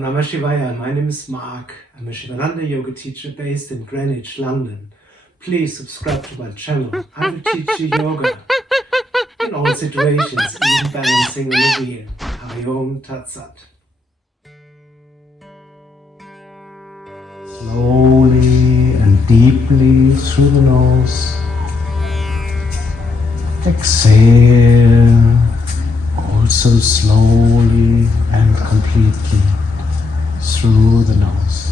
Om Namah Shivaya. My name is Marc. I'm a Sivananda yoga teacher based in Greenwich, London. Please subscribe to my channel. I will teach you yoga in all situations, even balancing on a wheel. Hari Om Tat Sat. Slowly and deeply through the nose. Exhale, also slowly and completely through the nose.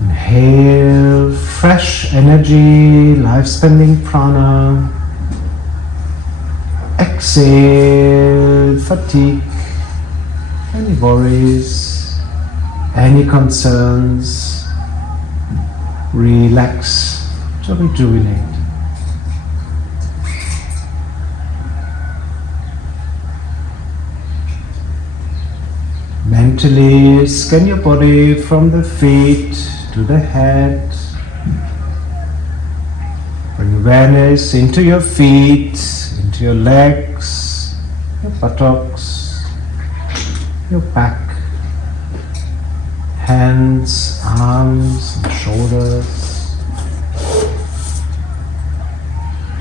Inhale fresh energy, life-spending prana. Exhale fatigue, any worries, any concerns. Relax to rejuvenate. Mentally scan your body from the feet to the head. Bring awareness into your feet, into your legs, your buttocks, your back, hands, arms and shoulders,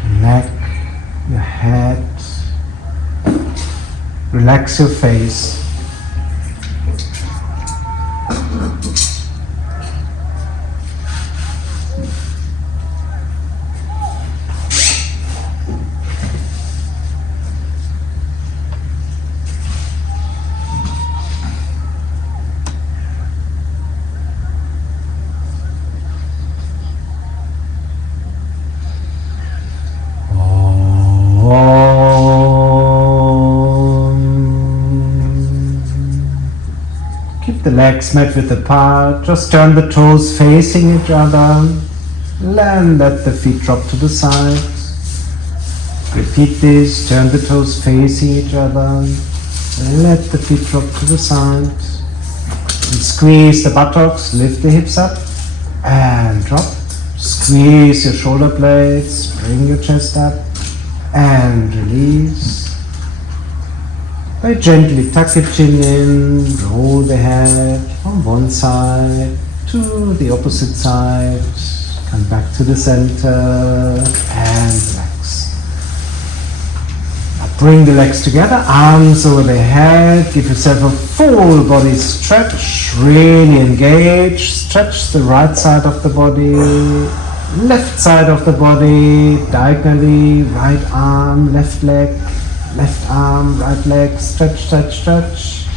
your neck, your head. Relax your face. The legs met width apart, just turn the toes facing each other, and let the feet drop to the sides. Repeat this, turn the toes facing each other, let the feet drop to the sides. And squeeze the buttocks, lift the hips up, and drop. Squeeze your shoulder blades, bring your chest up, and release. Very gently tuck your chin in, roll the head from one side to the opposite side, come back to the center and relax. Now bring the legs together, arms over the head, give yourself a full body stretch, really engage, stretch the right side of the body, left side of the body, diagonally, right arm, left leg, left arm, right leg, stretch, stretch, stretch.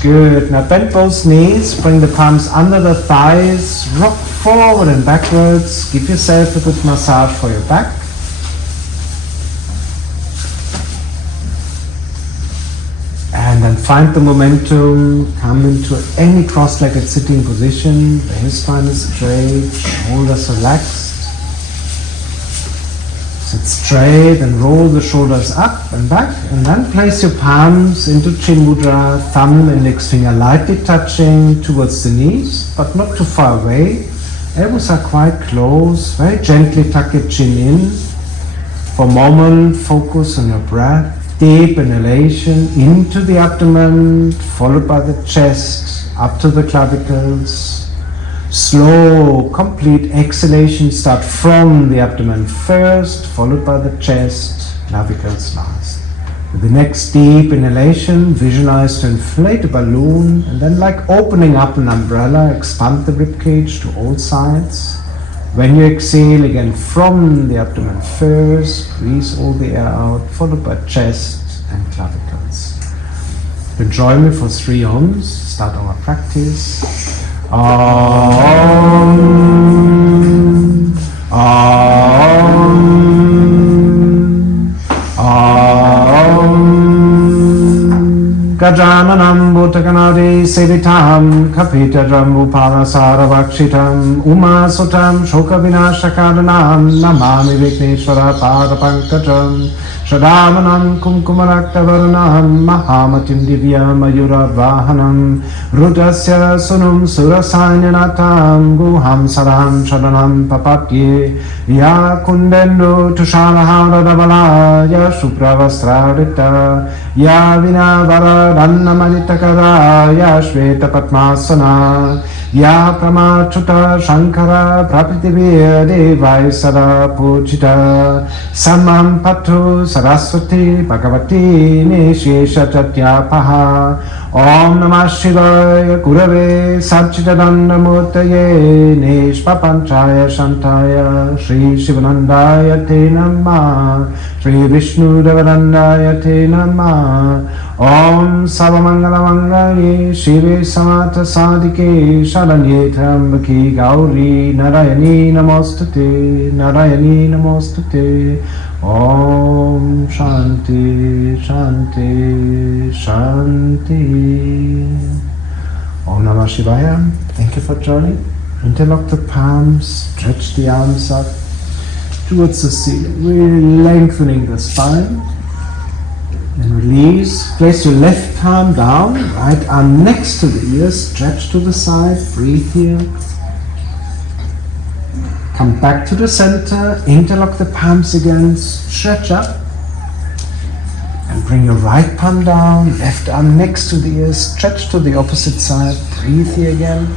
Good. Now bend both knees, bring the palms under the thighs, rock forward and backwards. Give yourself a good massage for your back. And then find the momentum, come into any cross-legged sitting position. The hip spine is straight, shoulders relaxed. Sit straight and roll the shoulders up and back, and then place your palms into Chin Mudra, thumb and index finger lightly touching towards the knees, but not too far away. Elbows are quite close. Very gently tuck your chin in. For a moment, focus on your breath. Deep inhalation into the abdomen, followed by the chest, up to the clavicles. Slow, complete exhalation, start from the abdomen first, followed by the chest, clavicles last. With the next deep inhalation, visualize to inflate a balloon, and then like opening up an umbrella, expand the ribcage to all sides. When you exhale, again from the abdomen first, squeeze all the air out, followed by chest and clavicles. Then join me for 3 Oms, start our practice. Om, Om, Om. Gajananam Bhutakanadi Sevitam Kapita Jambu Parasara Vakshitam Uma Sutam Shoka Vinashakadanam Namami Vikneshwara Pada Pankajam Shadamanam kumkumaraktavarnam mahamatim divyam ayuravahanam Rudasya sunum surasanyanatam guham sadam shadanam papatye Ya kundendo tushalahara ya supravastradita Ya vinavara dannamanitakara ya shveta patmasana Ya pramachuta shankara prapritibhya devai sada puchita Samam patu saraswati bhagavati neshesha chatyapaha Om Namah Shivaya Gurave Satchidananda Murtaye Nishpapanchaya Shantaya Shri Sivanandaya Te Namah Shri Vishnu Devadandaya Te Namah Om Savamangala Mangaye Shive Samata Sadike Sharanye Trambaki Gauri Narayani Namostate Narayani Namostate Om Shanti Shanti Shanti Om Namah Shivaya. Thank you for joining. Interlock the palms, stretch the arms up towards the ceiling. We're lengthening the spine. And release. Place your left palm down, right arm next to the ear, stretch to the side, breathe here. Come back to the center, interlock the palms again, stretch up. And bring your right palm down, left arm next to the ear, stretch to the opposite side, breathe here again.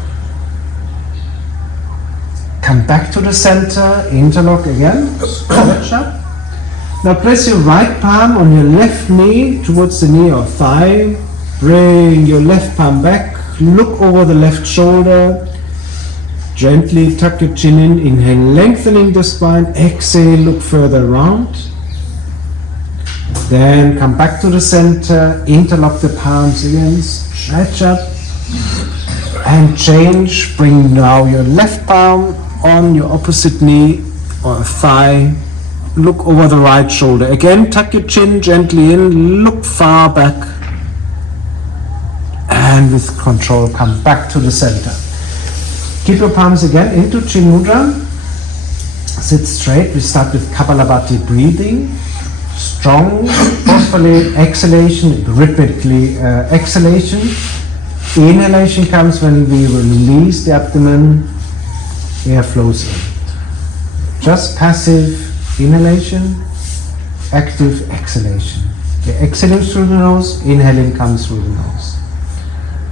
Come back to the center, interlock again, stretch up. Now place your right palm on your left knee towards the knee or thigh. Bring your left palm back, look over the left shoulder. Gently tuck your chin in, inhale, lengthening the spine, exhale, look further around. Then come back to the center, interlock the palms again, stretch up and change. Bring now your left palm on your opposite knee or thigh. Look over the right shoulder. Again, tuck your chin gently in, look far back. And with control, come back to the center. Keep your palms again into Chin Mudra. Sit straight. We start with Kapalabhati breathing. Strong, forcefully exhalation, rhythmically exhalation. Inhalation comes when we release the abdomen, air flows in. Just passive inhalation, active exhalation. Okay, exhaling through the nose, inhaling comes through the nose.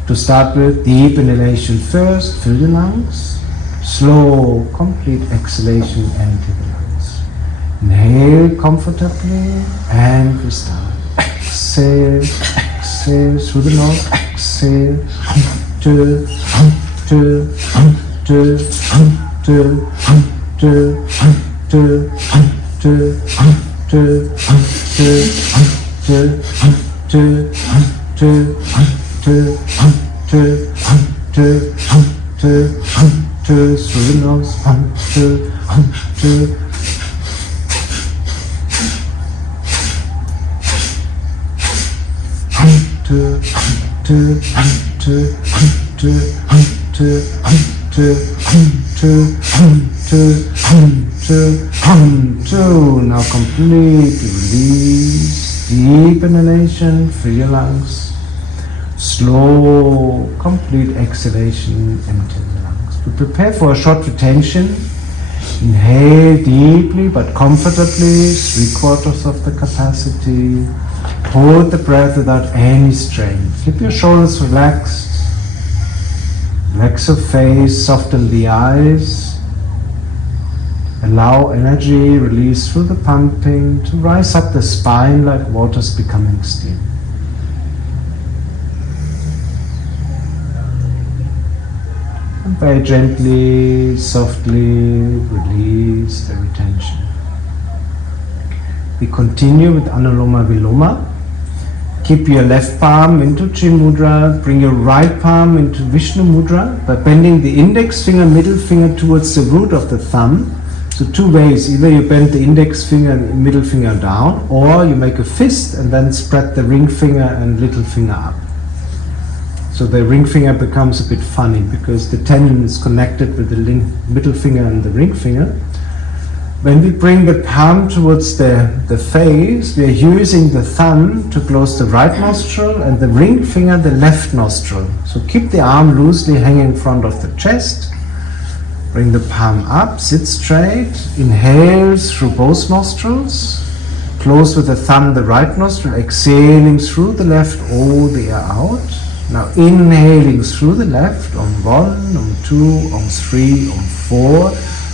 To start with, deep inhalation first, fill the lungs. Slow, complete exhalation, empty the lungs. Inhale comfortably and we start. Exhale, exhale through the nose, exhale. Two, two, two, two, two, two, two, two, two, two, two, through the nose, two, now completely release, deep inhalation, fill your lungs. Slow, complete exhalation, empty the lungs. We prepare for a short retention. Inhale deeply but comfortably, 3/4 of the capacity. Hold the breath without any strain. Keep your shoulders relaxed. Relax your face, soften the eyes. Allow energy release through the pumping to rise up the spine like water's becoming steam. Very gently, softly release the retention. We continue with Anuloma Viloma. Keep your left palm into Chin Mudra, bring your right palm into Vishnu Mudra by bending the index finger, middle finger towards the root of the thumb. So two ways, either you bend the index finger and middle finger down, or you make a fist and then spread the ring finger and little finger up. So the ring finger becomes a bit funny because the tendon is connected with the middle finger and the ring finger. When we bring the palm towards the face, we are using the thumb to close the right nostril and the ring finger the left nostril. So keep the arm loosely hanging in front of the chest. Bring the palm up, sit straight, inhale through both nostrils. Close with the thumb the right nostril, exhaling through the left, all the air out. Now inhaling through the left on 1, on 2, on 3, on 4.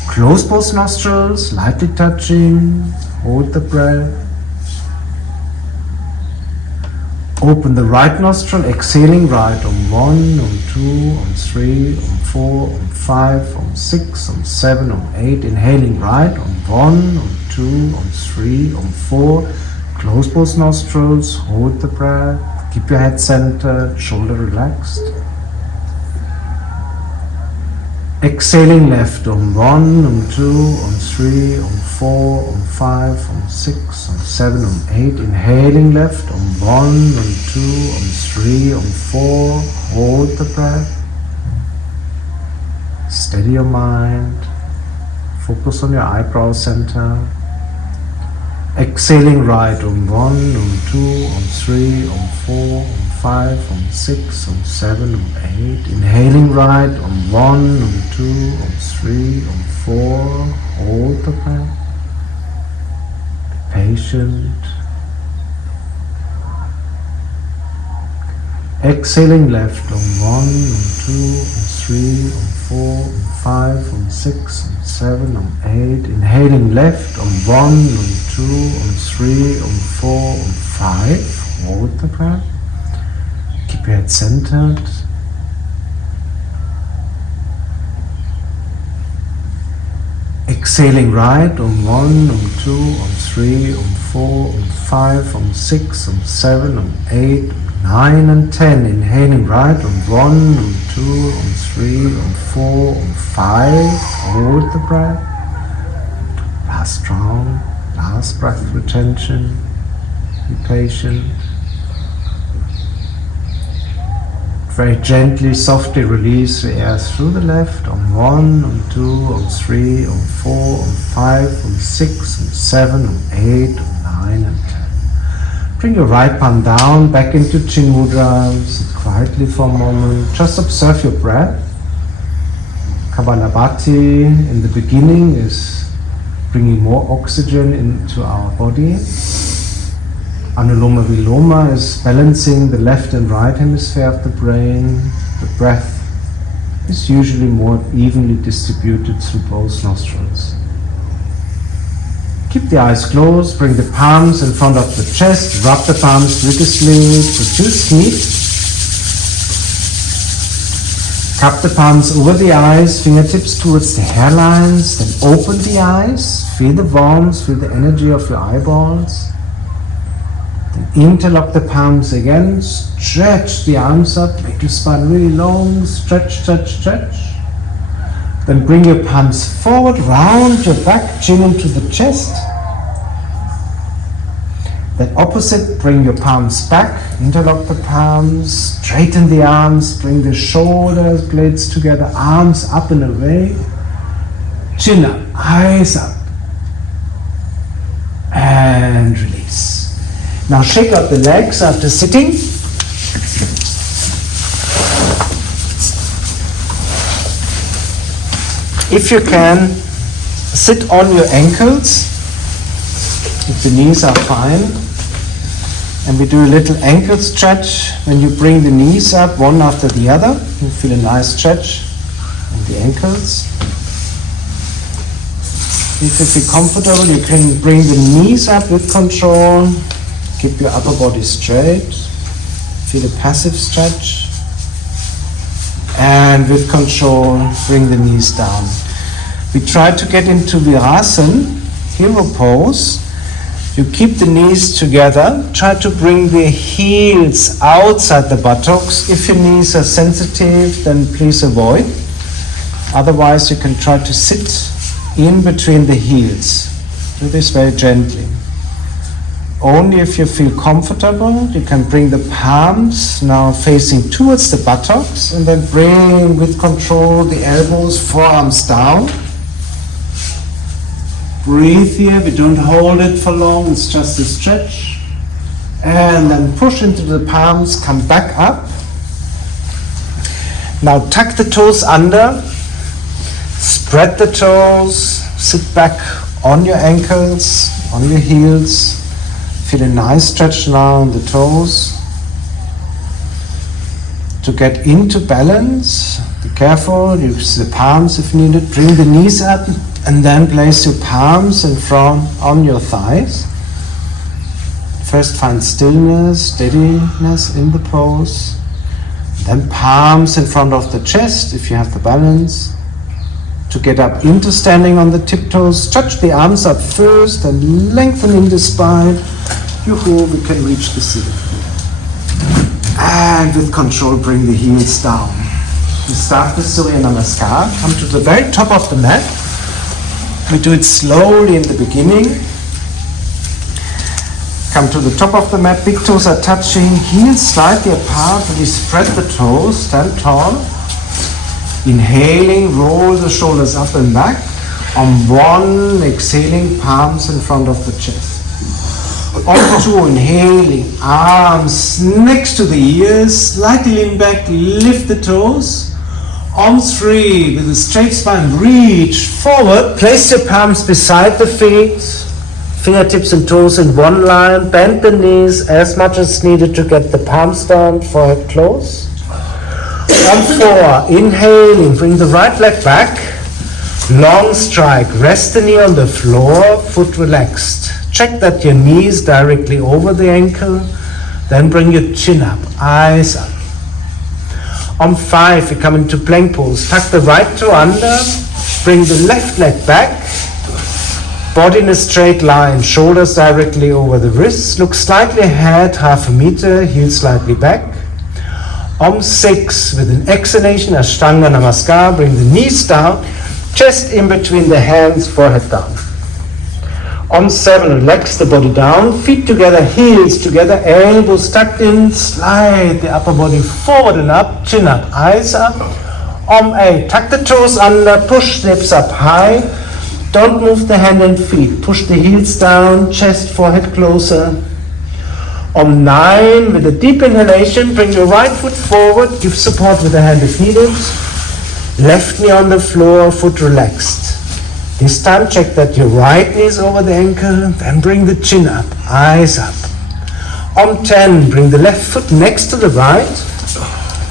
Close both nostrils, lightly touching, hold the breath. Open the right nostril, exhaling right on 1, on 2, on 3, on 4, on 5, on 6, on 7, on 8. Inhaling right on 1, on 2, on 3, on 4. Close both nostrils, hold the breath. Keep your head centered, shoulder relaxed. Exhaling left on 1, on 2, on 3, on 4, on 5, on 6, on 7, on 8. Inhaling left on 1, on 2, on 3, on 4. Hold the breath. Steady your mind. Focus on your eyebrow center. Exhaling right on 1, on 2, on 3, on 4, on 5, on 6, on 7, on 8. Inhaling right on 1, on 2, on 3, on 4. Hold the breath. Be patient. Exhaling left on 1, on 2, on 3, on 4, on 5, on 6, on 7, on 8. Inhaling left on 1, on 2, on 3, on 4, on 5. Hold the breath. Keep your head centered. Exhaling right on 1, on 2, on 3, on 4, on 5, on 6, on 7, on 8, 9 and 10. Inhaling right on 1, on 2, on 3, on 4, on 5. Hold the breath. Last round, last breath retention. Be patient. Very gently, softly release the air through the left on 1, on 2, on 3, on 4, on 5, on 6, on 7, on 8, on 9 and 10. Bring your right palm down, back into Chin Mudra. Sit quietly for a moment. Just observe your breath. Kapalabhati in the beginning is bringing more oxygen into our body. Anuloma Viloma is balancing the left and right hemisphere of the brain. The breath is usually more evenly distributed through both nostrils. Keep the eyes closed, bring the palms in front of the chest, rub the palms vigorously, produce heat. Cup the palms over the eyes, fingertips towards the hairlines, then open the eyes, feel the warmth, feel the energy of your eyeballs. Then interlock the palms again, stretch the arms up, make your spine really long, stretch, stretch, stretch. Then bring your palms forward, round your back, chin into the chest. Then opposite, bring your palms back, interlock the palms, straighten the arms, bring the shoulder blades together, arms up and away, chin up, eyes up, and release. Now shake out the legs after sitting. If you can, sit on your ankles, if the knees are fine. And we do a little ankle stretch. When you bring the knees up one after the other, you feel a nice stretch on the ankles. If you feel comfortable, you can bring the knees up with control. Keep your upper body straight. Feel a passive stretch. And with control, bring the knees down. We try to get into Virasana, hero pose. You keep the knees together. Try to bring the heels outside the buttocks. If your knees are sensitive, then please avoid. Otherwise, you can try to sit in between the heels. Do this very gently. Only if you feel comfortable, you can bring the palms now facing towards the buttocks and then bring with control the elbows, forearms down. Breathe here, we don't hold it for long, it's just a stretch. And then push into the palms, come back up. Now tuck the toes under, spread the toes, sit back on your ankles, on your heels. Feel a nice stretch now in the toes. To get into balance, be careful, use the palms if needed. Bring the knees up and then place your palms in front on your thighs. First find stillness, steadiness in the pose. Then palms in front of the chest if you have the balance. To get up into standing on the tiptoes, touch the arms up first and lengthening the spine. Yoo-hoo, we can reach the ceiling. And with control, bring the heels down. We start with Surya Namaskar. Come to the very top of the mat. We do it slowly in the beginning. Come to the top of the mat. Big toes are touching. Heels slightly apart. We spread the toes. Stand tall. Inhaling, roll the shoulders up and back. On one, exhaling, palms in front of the chest. On two, inhaling, arms next to the ears, slightly lean back, lift the toes. On three, with a straight spine, reach forward, place your palms beside the feet, fingertips and toes in one line, bend the knees as much as needed to get the palms down, forehead close. On four, inhaling, bring the right leg back, long strike, rest the knee on the floor, foot relaxed. Check that your knee is directly over the ankle, then bring your chin up, eyes up. On five, we come into plank pose. Tuck the right toe under, bring the left leg back, body in a straight line, shoulders directly over the wrists, look slightly ahead, 1/2 meter, heels slightly back. On six, with an exhalation, Ashtanga Namaskar, bring the knees down, chest in between the hands, forehead down. On seven, relax the body down, feet together, heels together, elbows tucked in, slide the upper body forward and up, chin up, eyes up. On eight, tuck the toes under, push the hips up high, don't move the hand and feet, push the heels down, chest, forehead closer. On nine, with a deep inhalation, bring your right foot forward, give support with the hand if needed, left knee on the floor, foot relaxed. This time check that your right knee is over the ankle, then bring the chin up, eyes up. On 10, bring the left foot next to the right,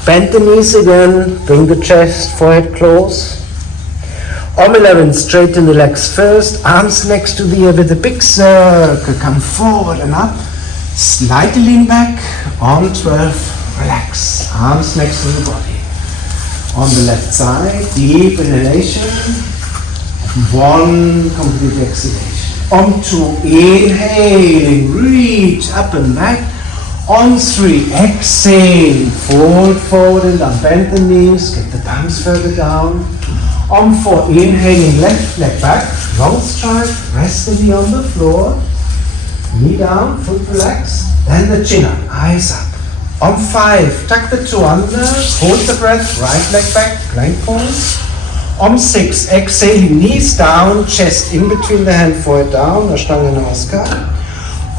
bend the knees again, bring the chest, forehead close. On 11, straighten the legs first, arms next to the ear with a big circle, come forward and up, slightly lean back. On 12, relax, arms next to the body. On the left side, deep inhalation. One, complete exhalation. On two, inhaling, reach up and back. On three, exhale, fold forward and up, bend the knees, get the palms further down. On four, inhaling, left leg back, long stride, rest the knee on the floor, knee down, foot relaxed, then the chin up, eyes up. On five, tuck the toe under, hold the breath, right leg back, plank pose. On six, exhaling, knees down, chest in between the hand, forehead down, Ashtanga Namaskar.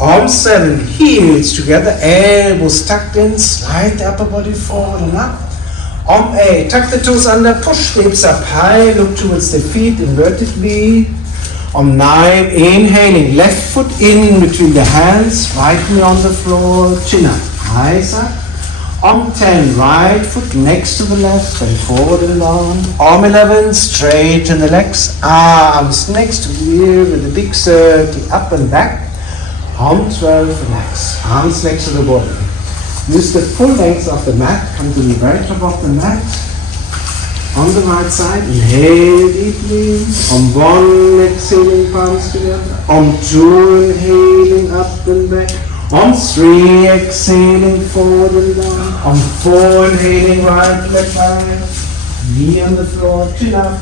On seven, heels together, elbows tucked in, slide the upper body forward and up. On eight, tuck the toes under, push the hips up high, look towards the feet, inverted V. On nine, inhaling, left foot in between the hands, right knee on the floor, chin up, eyes up. On 10, right foot next to the left, and forward and down. On 11, straighten the legs, arms next to the ear with a big circle, up and back. On 12, relax, arms next to the body. Use the full length of the mat, come to the very top of the mat. On the right side, inhale deeply. On one, exhaling, palms together. On two, inhaling, up and back. On three, exhaling, forward and down. On four, inhaling, right leg back, knee on the floor, chin up.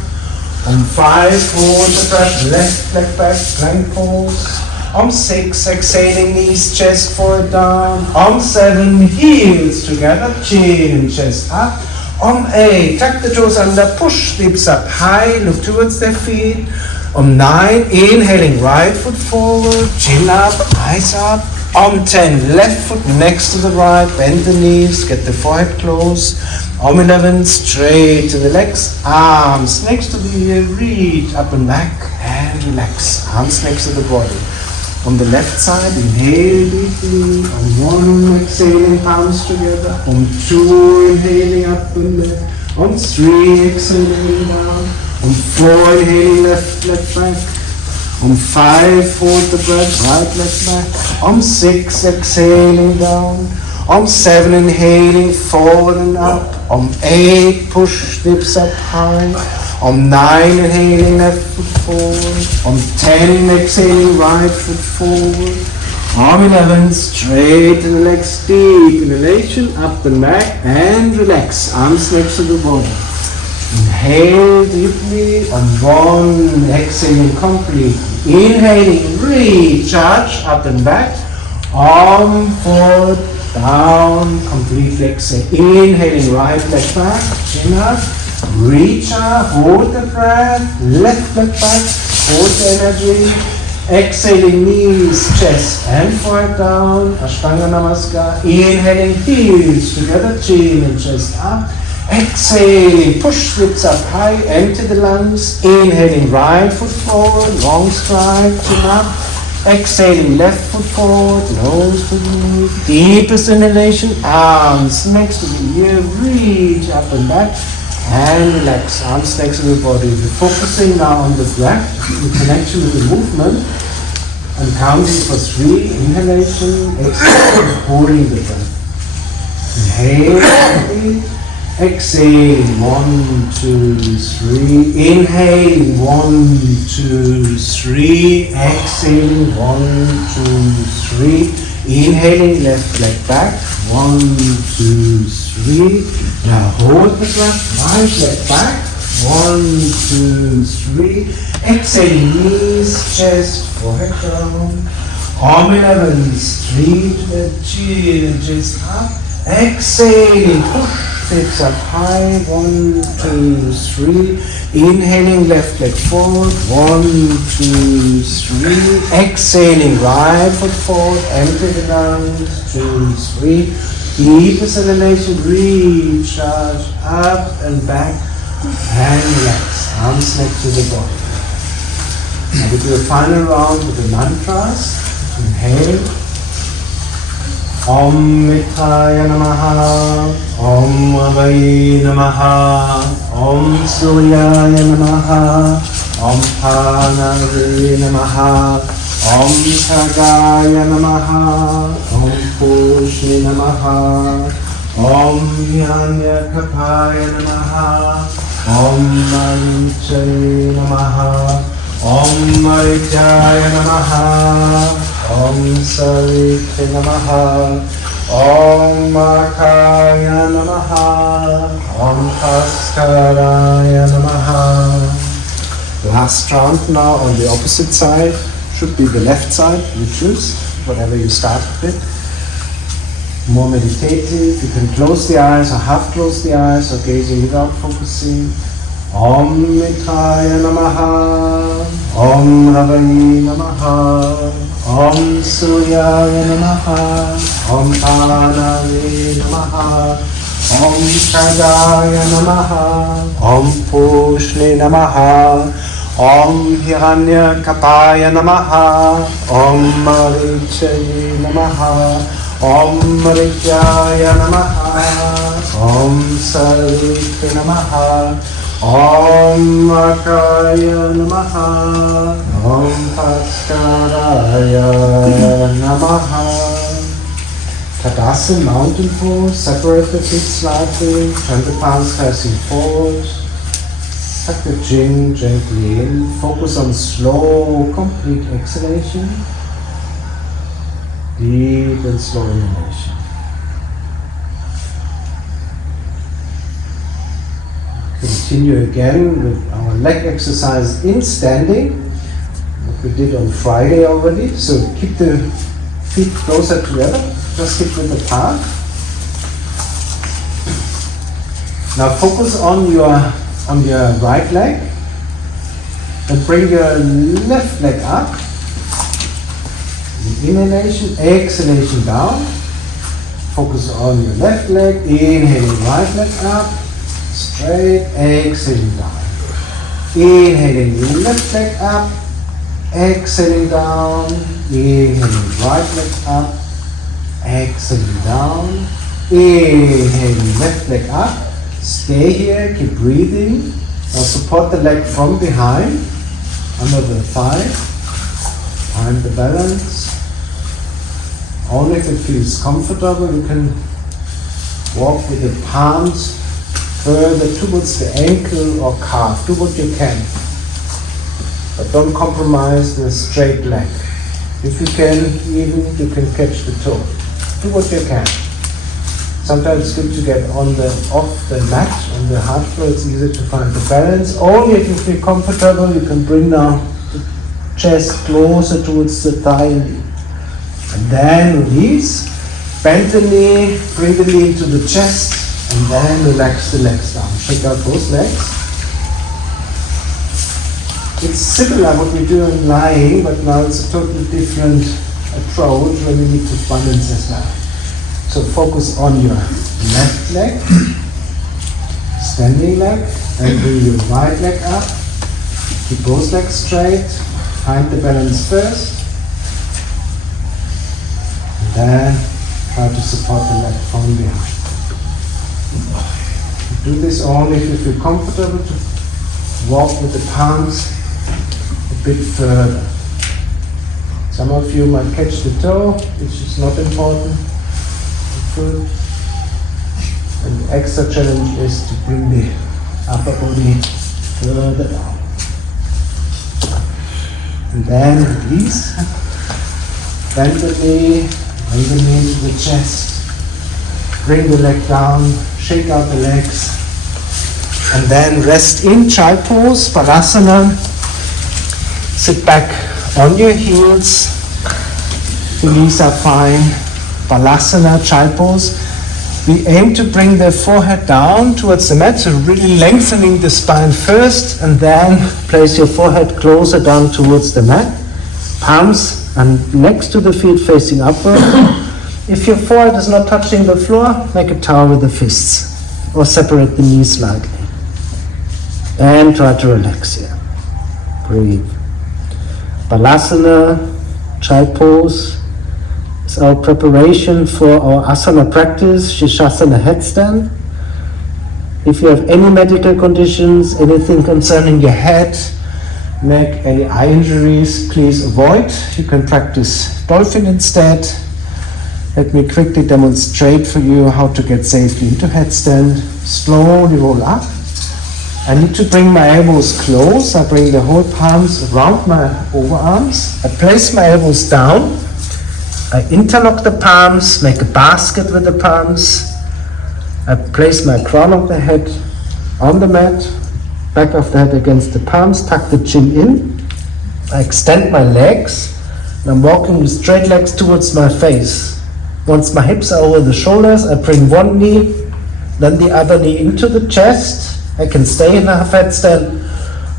On five, hold the breath, left leg back, plank pose. On six, exhaling, knees, chest, forward, down. On seven, heels together, chin, chest up. On eight, tuck the toes under, push the hips up high, look towards their feet. On 9, inhaling right foot forward, chin up, eyes up. On 10, left foot next to the right, bend the knees, get the forehead close. On 11, straight to the legs, arms next to the ear, reach up and back and relax. Arms next to the body. On the left side, inhale deeply. On 1, exhaling, palms together. On 2, inhaling up and left. On 3, exhaling down. On 4, inhaling left leg back. On 5, hold the breath, right leg back. On 6, exhaling down. On 7, inhaling forward and up. On 8, push hips up high. On 9, inhaling left foot forward. On 10, exhaling right foot forward. On 11, straight to the legs, deep inhalation, up and back, and relax. Arms next to the body. Inhale deeply on 1, exhaling completely. Inhaling, recharge, up and back. Arm forward, down, completely exhale. Inhaling, right leg back, chin up, reach up, hold the breath, left leg back, hold the energy. Exhaling, knees, chest and forehead down, Ashtanga Namaskar. Inhaling, heels together, chin and chest up. Exhaling, push hips up high, empty the lungs. Inhaling, right foot forward, long stride, chin up. Exhaling, left foot forward, nose to the knee. Deepest inhalation, arms next to the ear, reach up and back. And relax, arms next to the body. We're focusing now on the breath in connection with the movement. And counting for 3, inhalation, exhale, holding the breath. Inhale. Exhaling, 1, 2, 3. Inhaling, 1, 2, 3. Exhaling, 1, 2, 3. Inhaling, left leg back. 1, 2, 3. Now hold the breath, right leg back. 1, 2, 3. Exhaling, knees, chest, forehead down. Arm 11, straight to the chin and chest up. Exhaling, push hips up high, 1, 2, 3. Inhaling, left leg forward, 1, 2, 3. Exhaling, right foot forward, empty the lungs, 2, 3. Deepest inhalation, recharge, up and back, and relax. Arms next to the body. Now we do a final round with the mantras. Inhale. Om Mithaya Namaha, Om Avaye Namaha, Om Surya Namaha, Om Pranayama Namaha, Om Sagaya Namaha, Om Pushni Namaha, Om Dhyana Kapaya Namaha, Om Marichaye Namaha, Om Marichaya Namaha, Om Sarite Namaha, Om Makaya Namaha, Om Paskaraya Namaha. Last round now on the opposite side, should be the left side, you choose, whatever you start with. More meditative, you can close the eyes or half close the eyes or gazing without focusing. Om Mithaya Namaha, Om Ravaye Namaha, Om Surya Namaha, Om Pranayama Namaha, Om Sagaya Namaha, Om Pushni Namaha, Om Hiranya Kapaya Namaha, Om Marichaye Namaha, Om Marichaya Namaha, Om Sarite Namaha, Om Makaya Namaha, Om Paskaraya Namaha. Tadasana, mountain pose, separate the feet slightly, turn the palms facing forward, tuck the chin gently in, focus on slow, complete exhalation, deep and slow inhalation. Continue again with our leg exercise in standing, what we did on Friday already. So keep the feet closer together, just stick with the palm. Now focus on your right leg. And bring your left leg up. Inhalation, exhalation down. Focus on your left leg. Inhaling right leg up. Straight, exhaling down. Inhaling left leg up. Exhaling down. Inhaling right leg up. Exhaling down. Inhaling left leg up. Stay here, keep breathing. Now support the leg from behind, under the thigh. Find the balance. Only if it feels comfortable, you can walk with the palms further towards the ankle or calf. Do what you can. But don't compromise the straight leg. If you can, even you can catch the toe. Do what you can. Sometimes it's good to get off the mat, on the hard floor. It's easier to find the balance. Only if you feel comfortable, you can bring down the chest closer towards the thigh and knee. And then release. Bend the knee, bring the knee into the chest, and then relax the legs down. Shake out both legs. It's similar what we do in lying, but now it's a totally different approach where we need to balance as well. So focus on your left leg, standing leg, and bring your right leg up. Keep both legs straight. Find the balance first. And then try to support the leg from behind. Do this only if you feel comfortable to walk with the palms a bit further. Some of you might catch the toe, which is not important. Good. And the extra challenge is to bring the upper body further down. And then release. Bend the knee, bring the knee to the chest. Bring the leg down, shake out the legs. And then rest in child pose, Balasana. Sit back on your heels. The knees are fine. Balasana, child pose. We aim to bring the forehead down towards the mat, so really lengthening the spine first, and then place your forehead closer down towards the mat. Palms and legs to the feet facing upward. If your forehead is not touching the floor, make a tower with the fists, or separate the knees slightly. And try to relax here. Breathe. Balasana, child pose. It's our preparation for our asana practice, Sirsasana headstand. If you have any medical conditions, anything concerning your head, neck, any eye injuries, please avoid. You can practice dolphin instead. Let me quickly demonstrate for you how to get safely into headstand. Slowly roll up. I need to bring my elbows close. I bring the whole palms around my overarms. I place my elbows down. I interlock the palms, make a basket with the palms. I place my crown of the head on the mat, back of the head against the palms, tuck the chin in. I extend my legs, and I'm walking with straight legs towards my face. Once my hips are over the shoulders, I bring one knee, then the other knee into the chest. I can stay in a half headstand,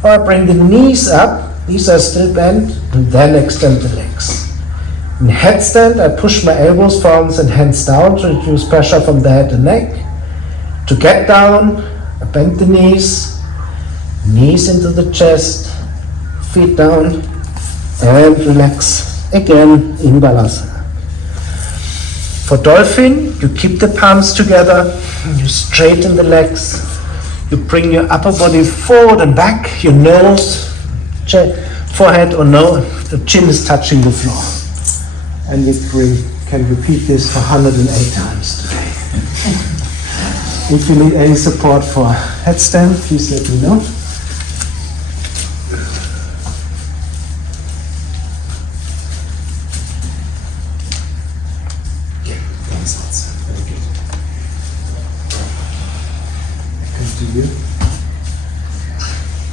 or I bring the knees up, these are still bent, and then extend the legs. In headstand, I push my elbows, palms and hands down to reduce pressure from the head and neck. To get down, I bend the knees into the chest, feet down, and relax again in Balasana. For dolphin, you keep the palms together, you straighten the legs, you bring your upper body forward and back, your nose, forehead or nose, the chin is touching the floor. And you can repeat this for 108 times today. If you need any support for headstand, please let me know. Yeah, thanks, very good. Continue.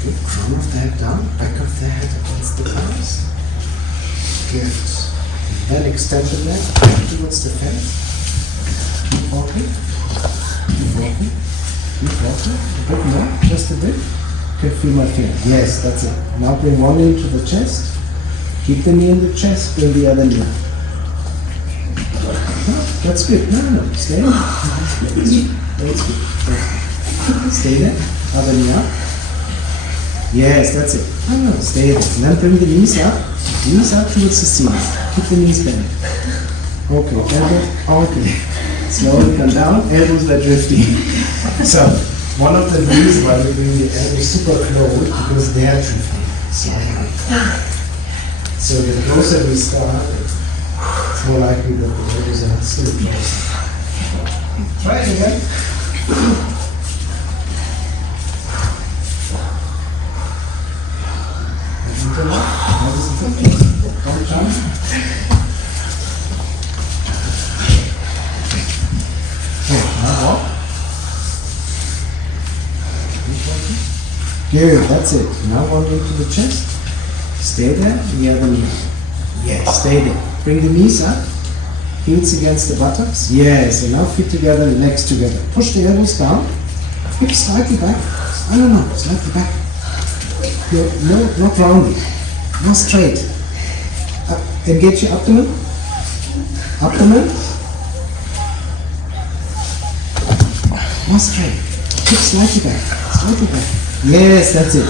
Good, crown of the head down, back of the head against the palms. Good. Then extend the leg back towards the face. Keep walking. Keep walking. Keep walking. A bit more, just a bit. can feel my finger. Yes, that's it. Now bring one knee to the chest. Keep the knee in the chest, bring the other knee up. That's good. No. Stay there. That's good. Stay there. Other knee up. Yes, that's it. No, stay there. And then bring the knees up. Knees up towards the seat. Keep the knees bent. Okay, okay. Slowly come down. Elbows are drifting. So, one of the reasons why we bring the elbows super close because they are drifting. So the closer we start, it's more likely that the elbows are still close. Try it again. Don't jump. Okay, now walk. Good, that's it. Now one knee to the chest. Stay there, the other knee. Yes, stay there. Bring the knees up. Heels against the buttocks. Yes, and now feet together, legs together. Push the elbows down. Hips slightly back. No, slightly back. No, not rounding. Not straight. Engage your abdomen. Abdomen. Not straight. Hips slightly back. Slightly back. Yes, that's it.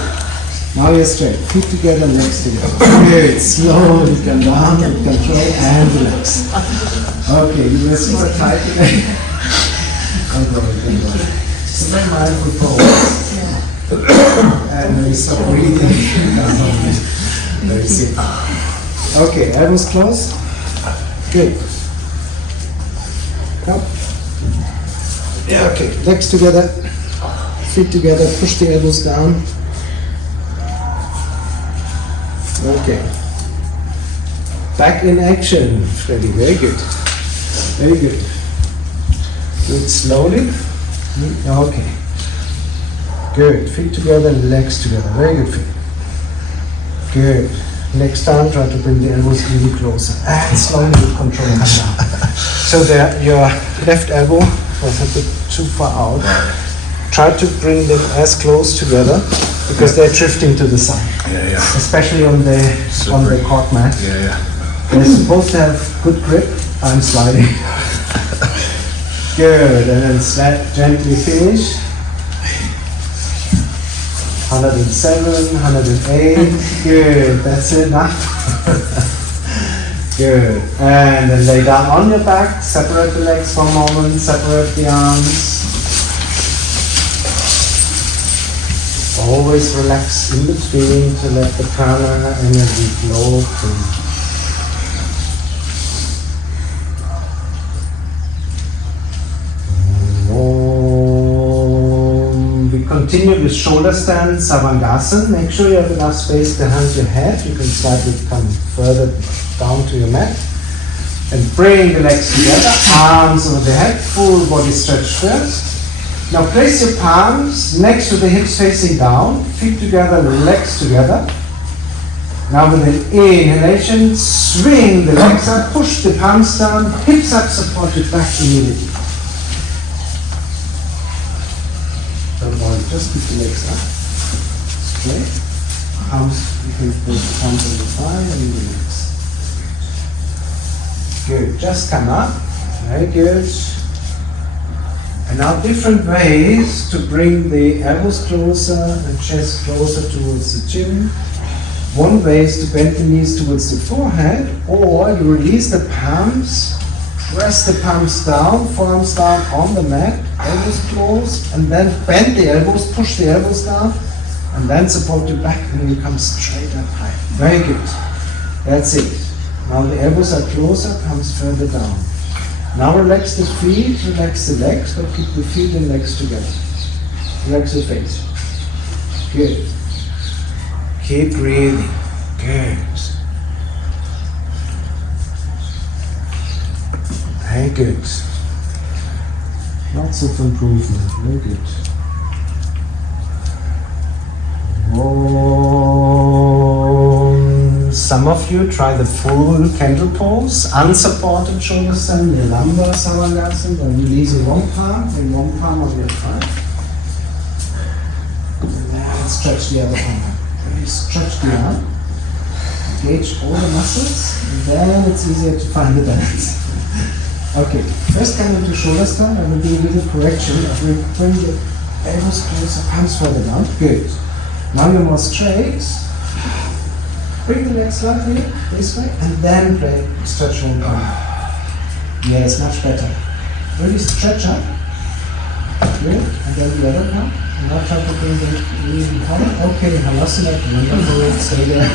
Now you're straight. Feet together, legs together. Good. Slowly come down with control and relax. Okay, you were super tight today. Don't worry. Just very mindful pose. And then you stop breathing. Very simple. Okay, elbows closed. Good. Come. Yeah, okay. Legs together. Feet together. Push the elbows down. Okay. Back in action, Freddy. Very good. Very good. Do it slowly. Okay. Good. Feet together, legs together. Very good feet. Good. Next time, try to bring the elbows really closer. And slowly with control come down. So there, your left elbow was a bit too far out. Try to bring them as close together because they're drifting to the side. Yeah. Especially on the court mat. Yeah. They're supposed to have good grip. I'm sliding. Good, and then gently finish. 107, 108. Good, that's it now. Good, and then lay down on your back. Separate the legs for a moment. Separate the arms. Always relax in between to let the prana energy flow through. We continue with shoulder stand, Savasana. Make sure you have enough space behind your head. You can slightly come further down to your mat. And bring the legs together, arms over the head, full body stretch first. Now place your palms next to the hips facing down, feet together, legs together. Now with an inhalation, swing the legs up, push the palms down, hips up, support your back immediately. Don't worry, just keep the legs up. Straight. Palms, you can put the palms on the thigh and relax. Good, just come up. Very good. And now different ways to bring the elbows closer and chest closer towards the chin. One way is to bend the knees towards the forehead, or you release the palms, press the palms down, forearms down on the mat, elbows closed, and then bend the elbows, push the elbows down, and then support your back and you come straight up high. Very good. That's it. Now the elbows are closer, palms further down. Now relax the feet, relax the legs, but keep the feet and legs together. Relax the face. Good. Keep breathing. Good. Very good. Lots of improvement. Very good. Some of you try the full candle pose, unsupported shoulder stand, the lumbar Sarvangasana, by releasing one palm and one palm on your thigh. And then stretch the other arm. Really stretch the arm. Engage all the muscles, and then it's easier to find the balance. Okay, first come into shoulder stand. I will do a little correction. I will bring the elbows closer, palms further down. Good. Now you're more straight. Bring the legs slightly this way, and then stretch one palm. Yes, much better. Really stretch up. Good. And then the other palm. And now try to bring the knees in palm. Okay, Halasana. Remember, stay there.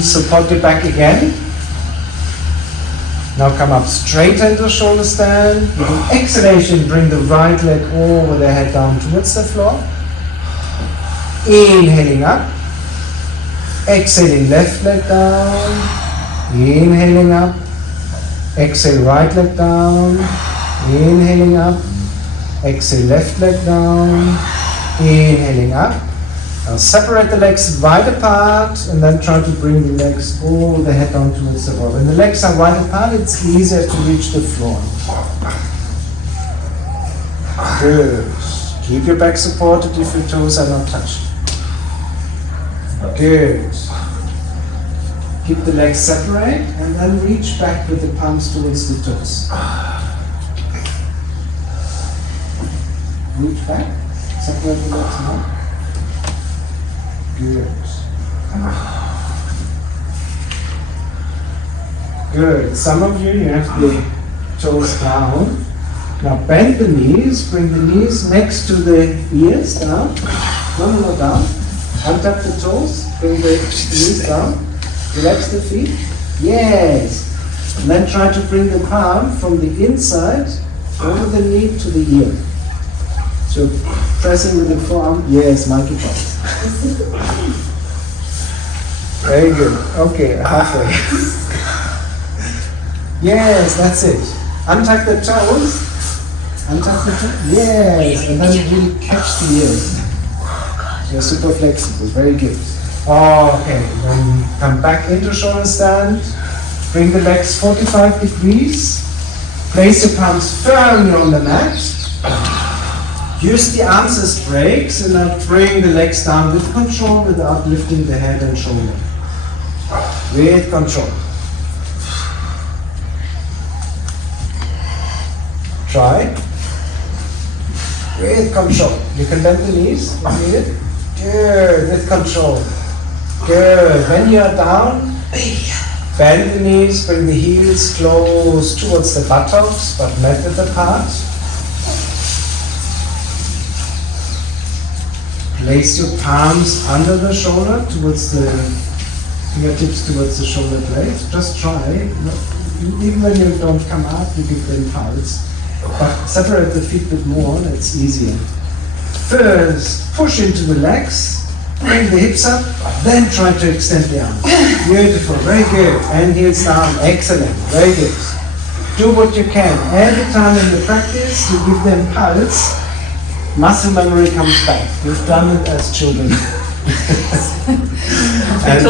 Support the back again. Now come up straight into shoulder stand. With an exhalation, bring the right leg over the head down towards the floor. Inhaling up. Exhaling left leg down. Inhaling up. Exhale right leg down. Inhaling up. Exhale left leg down. Inhaling up. Now separate the legs wide apart and then try to bring the legs all the head down towards the floor. When the legs are wide apart, it's easier to reach the floor. Good. Keep your back supported if your toes are not touched. Good. Keep the legs separate and then reach back with the palms towards the toes. Reach back. Separate the legs now. Good. Good. Some of you have the toes down. Now bend the knees, bring the knees next to the ears down. No more down. Untap the toes, bring the knees down. Relax the feet. Yes. And then try to bring the palm from the inside over the knee to the ear. So pressing with the forearm. Yes, monkey pose. Very good. Okay, halfway. Yes, that's it. Untuck the toes. Untuck the toes. Yes, and then really catch the ears. You're super flexible. Very good. Okay, then come back into shoulder stand. Bring the legs 45 degrees. Place your palms firmly on the mat. Use the arms as brakes and now bring the legs down with control without lifting the head and shoulder. With control. Try. With control. You can bend the knees if needed. Good. With control. Good. When you are down, bend the knees, bring the heels close towards the buttocks but not width apart. Place your palms under the shoulder towards the fingertips towards the shoulder blades. Just try. Even when you don't come up, you give them pulse. But separate the feet a bit more, that's easier. First, push into the legs, bring the hips up, then try to extend the arms. Beautiful, very good. And heels down, excellent, very good. Do what you can. Every time in the practice, you give them pulse. Muscle memory comes back. We've done it as children. And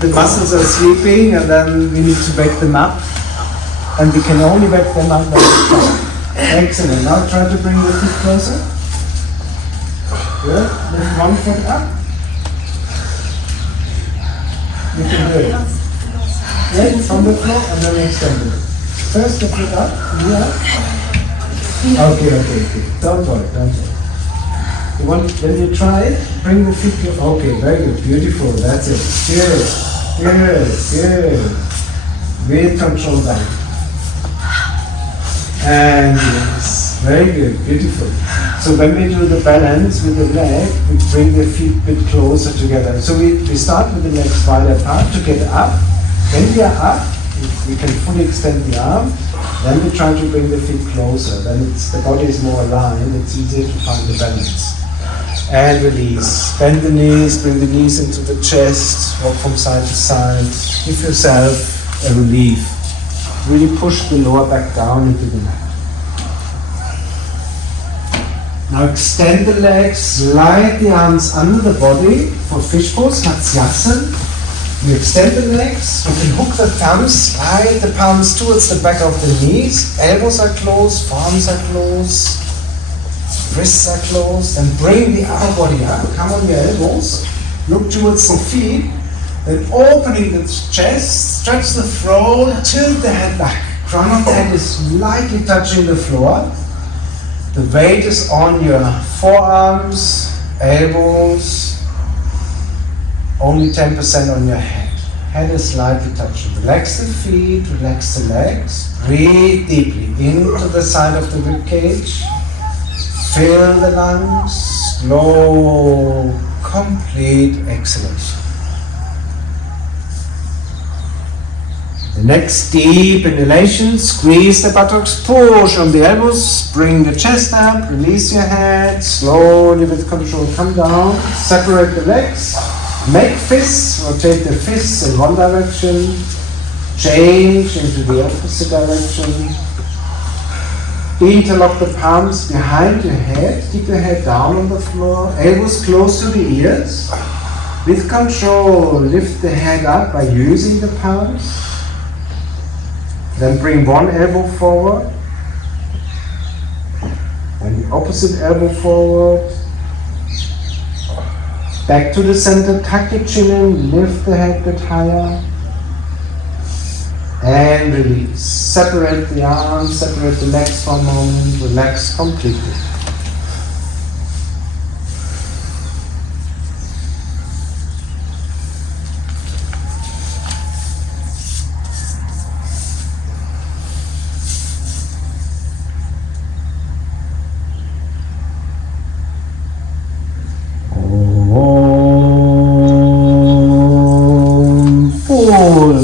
the muscles are sleeping and then we need to wake them up. And we can only wake them up when we try. Excellent. Now try to bring the feet closer. Good. Lift one foot up. You can do it. Yeah, from the floor and then extend it. First the foot up. Yeah. Okay. Don't worry. When you try it, bring the feet. Okay, very good, beautiful. That's it. Good. With control down. And yes, very good, beautiful. So when we do the balance with the leg, we bring the feet a bit closer together. So we start with the legs wide apart to get up. When we are up, we can fully extend the arm. Then we try to bring the feet closer. Then the body is more aligned. It's easier to find the balance. And release. Bend the knees, bring the knees into the chest, walk from side to side. Give yourself a relief. Really push the lower back down into the mat. Now extend the legs, slide the arms under the body for fish pose, Matsyasana. You extend the legs, you can hook the thumbs, slide the palms towards the back of the knees, elbows are closed, palms are closed. Wrists are closed, and bring the upper body up. Come on your elbows. Look towards the feet. Then opening the chest, stretch the throat, tilt the head back. Crown of the head is lightly touching the floor. The weight is on your forearms, elbows, only 10% on your head. Head is slightly touching. Relax the feet, relax the legs. Breathe deeply into the side of the rib cage. Fill the lungs. Slow, complete exhalation. The next deep inhalation, squeeze the buttocks, push on the elbows, bring the chest up, release your head, slowly with control come down, separate the legs, make fists, rotate the fists in one direction, change into the opposite direction, interlock the palms behind your head, keep your head down on the floor, elbows close to the ears, with control lift the head up by using the palms. Then bring one elbow forward, and the opposite elbow forward. Back to the center, tuck your chin in, lift the head a bit higher, and release. Separate the arms, separate the legs for a moment, relax completely.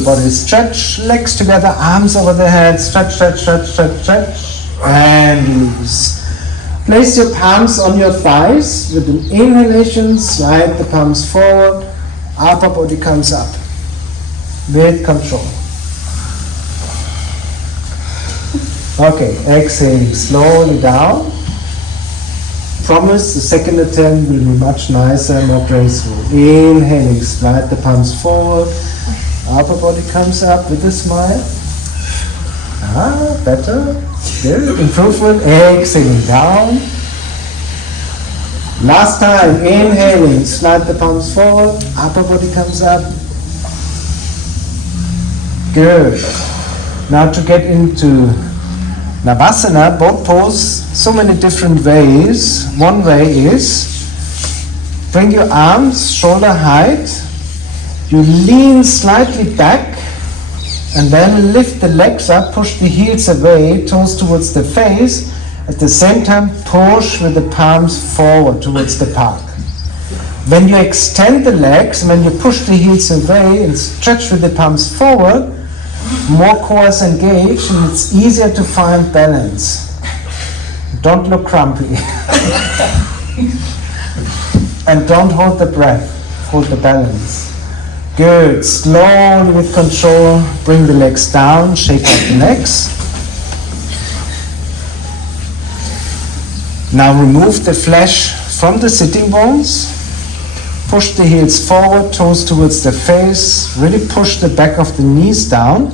Body stretch, legs together, arms over the head, stretch, stretch, stretch, stretch, stretch, and release. Place your palms on your thighs. With an inhalation, slide the palms forward, upper body comes up. With control. Okay, exhaling slowly down. Promise the second attempt will be much nicer and more graceful. Inhaling, slide the palms forward. Upper body comes up with a smile. Better. Good. Improvement. Exhaling down. Last time. Inhaling. Slide the palms forward. Upper body comes up. Good. Now to get into Navasana, both pose so many different ways. One way is bring your arms shoulder height. You lean slightly back and then lift the legs up, push the heels away, toes towards the face. At the same time, push with the palms forward towards the park. When you extend the legs, when you push the heels away and stretch with the palms forward, more core is engaged and it's easier to find balance. Don't look crumpy. And don't hold the breath, hold the balance. Good. Slowly with control, bring the legs down, shake out the legs. Now remove the flesh from the sitting bones. Push the heels forward, toes towards the face. Really push the back of the knees down.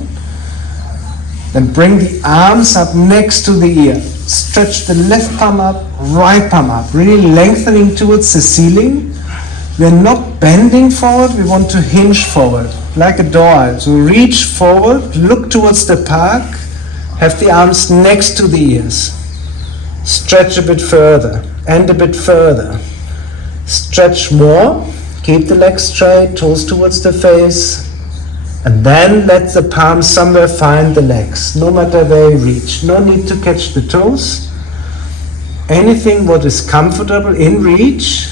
Then bring the arms up next to the ear. Stretch the left palm up, right palm up. Really lengthening towards the ceiling. We're not bending forward, we want to hinge forward, like a door. So reach forward, look towards the park, have the arms next to the ears. Stretch a bit further, and a bit further. Stretch more, keep the legs straight, toes towards the face, and then let the palms somewhere find the legs, no matter where you reach. No need to catch the toes. Anything what is comfortable in reach.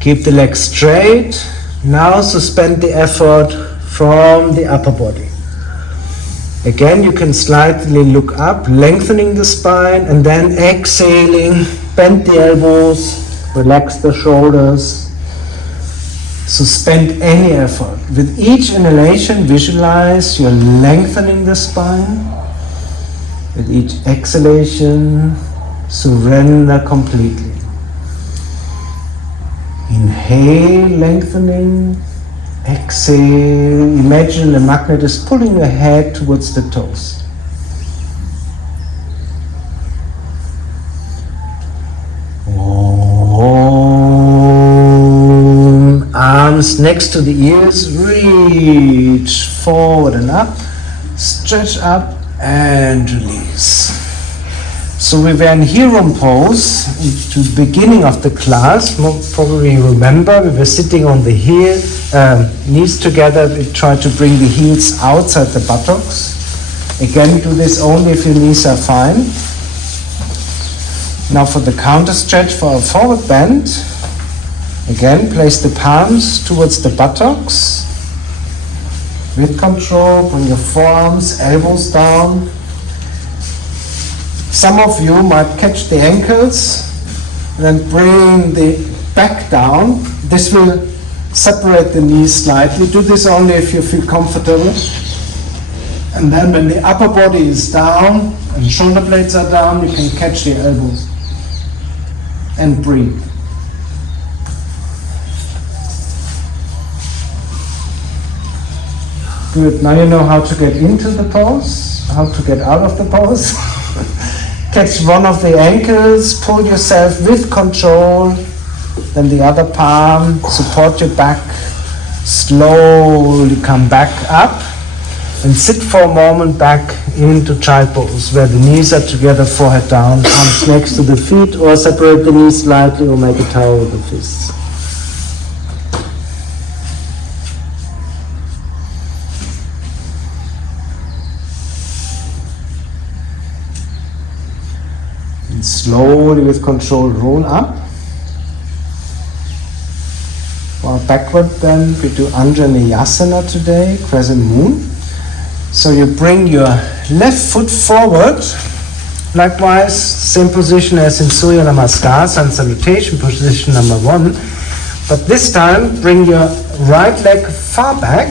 Keep the legs straight. Now suspend the effort from the upper body. Again, you can slightly look up, lengthening the spine, and then exhaling, bend the elbows, relax the shoulders. Suspend any effort. With each inhalation, visualize you're lengthening the spine. With each exhalation, surrender completely. Inhale, lengthening. Exhale. Imagine the magnet is pulling your head towards the toes. palms next to the ears, reach forward and up, stretch up and release. So we were in Hirum pose to the beginning of the class. Probably remember we were sitting on the knees together. We tried to bring the heels outside the buttocks. Again, do this only if your knees are fine. Now for the counter stretch for a forward bend. Again, place the palms towards the buttocks. With control, bring your forearms, elbows down. Some of you might catch the ankles and then bring the back down. This will separate the knees slightly. Do this only if you feel comfortable. And then when the upper body is down and shoulder blades are down, you can catch the elbows and breathe. Good. Now you know how to get into the pose, how to get out of the pose. Catch one of the ankles, pull yourself with control, then the other palm, support your back, slowly come back up and sit for a moment back into child pose where the knees are together, forehead down, arms next to the feet, or separate the knees slightly or make a tower with the fists. And slowly with control roll up. For backward bend we do Anjaneyasana today, crescent moon. So you bring your left foot forward, likewise same position as in Surya Namaskar and Salutation, position number 1. But this time bring your right leg far back.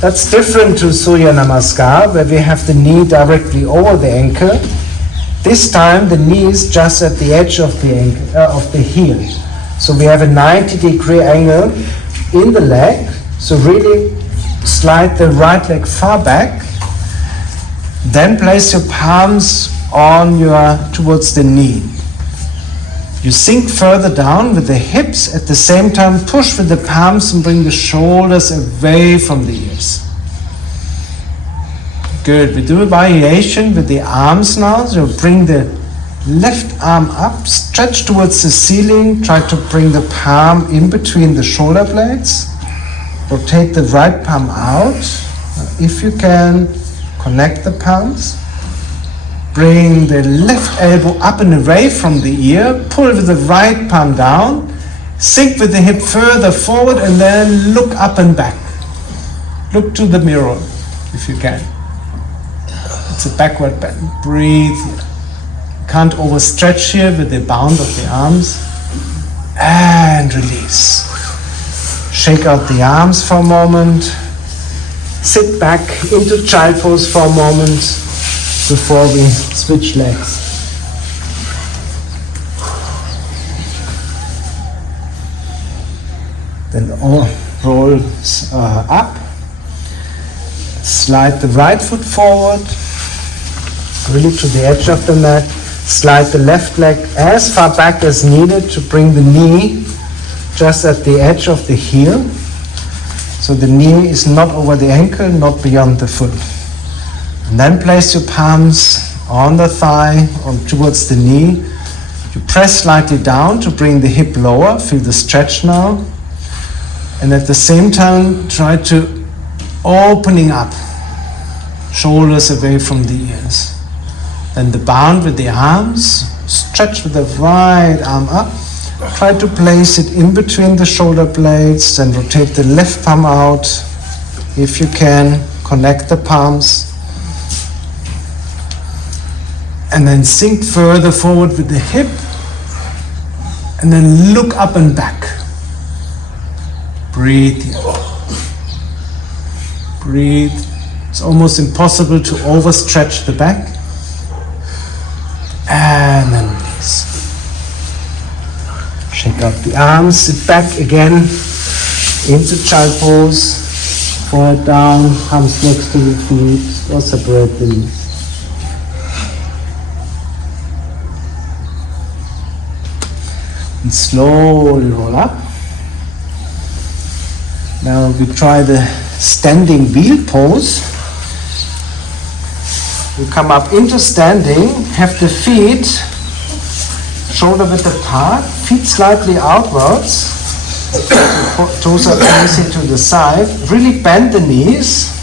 That's different to Surya Namaskar where we have the knee directly over the ankle. This time the knee is just at the edge of the ankle, of the heel. So we have a 90-degree angle in the leg. So really slide the right leg far back. Then place your palms on towards the knee. You sink further down with the hips. At the same time, push with the palms and bring the shoulders away from the ears. Good. We do a variation with the arms now. So bring the left arm up, stretch towards the ceiling. Try to bring the palm in between the shoulder blades. Rotate the right palm out. If you can, connect the palms. Bring the left elbow up and away from the ear. Pull with the right palm down. Sink with the hip further forward and then look up and back. Look to the mirror if you can. It's a backward bend. Breathe here. Can't overstretch here with the bound of the arms. And release. Shake out the arms for a moment. Sit back into child pose for a moment before we switch legs. Then roll up. Slide the right foot forward, really to the edge of the mat. Slide the left leg as far back as needed to bring the knee just at the edge of the heel. So the knee is not over the ankle, not beyond the foot. And then place your palms on the thigh or towards the knee. You press slightly down to bring the hip lower. Feel the stretch now. And at the same time, try to opening up. Shoulders away from the ears. Then the bound with the arms. Stretch with the right arm up. Try to place it in between the shoulder blades and rotate the left palm out. If you can, connect the palms. And then sink further forward with the hip. And then look up and back. Breathe here. Breathe. It's almost impossible to overstretch the back. And then release. Shake out the arms, sit back again into child pose, forehead down, arms next to the feet, or separate the knees. And slowly roll up. Now we try the standing wheel pose. You come up into standing, have the feet shoulder width apart, feet slightly outwards, toes are facing to the side. Really bend the knees.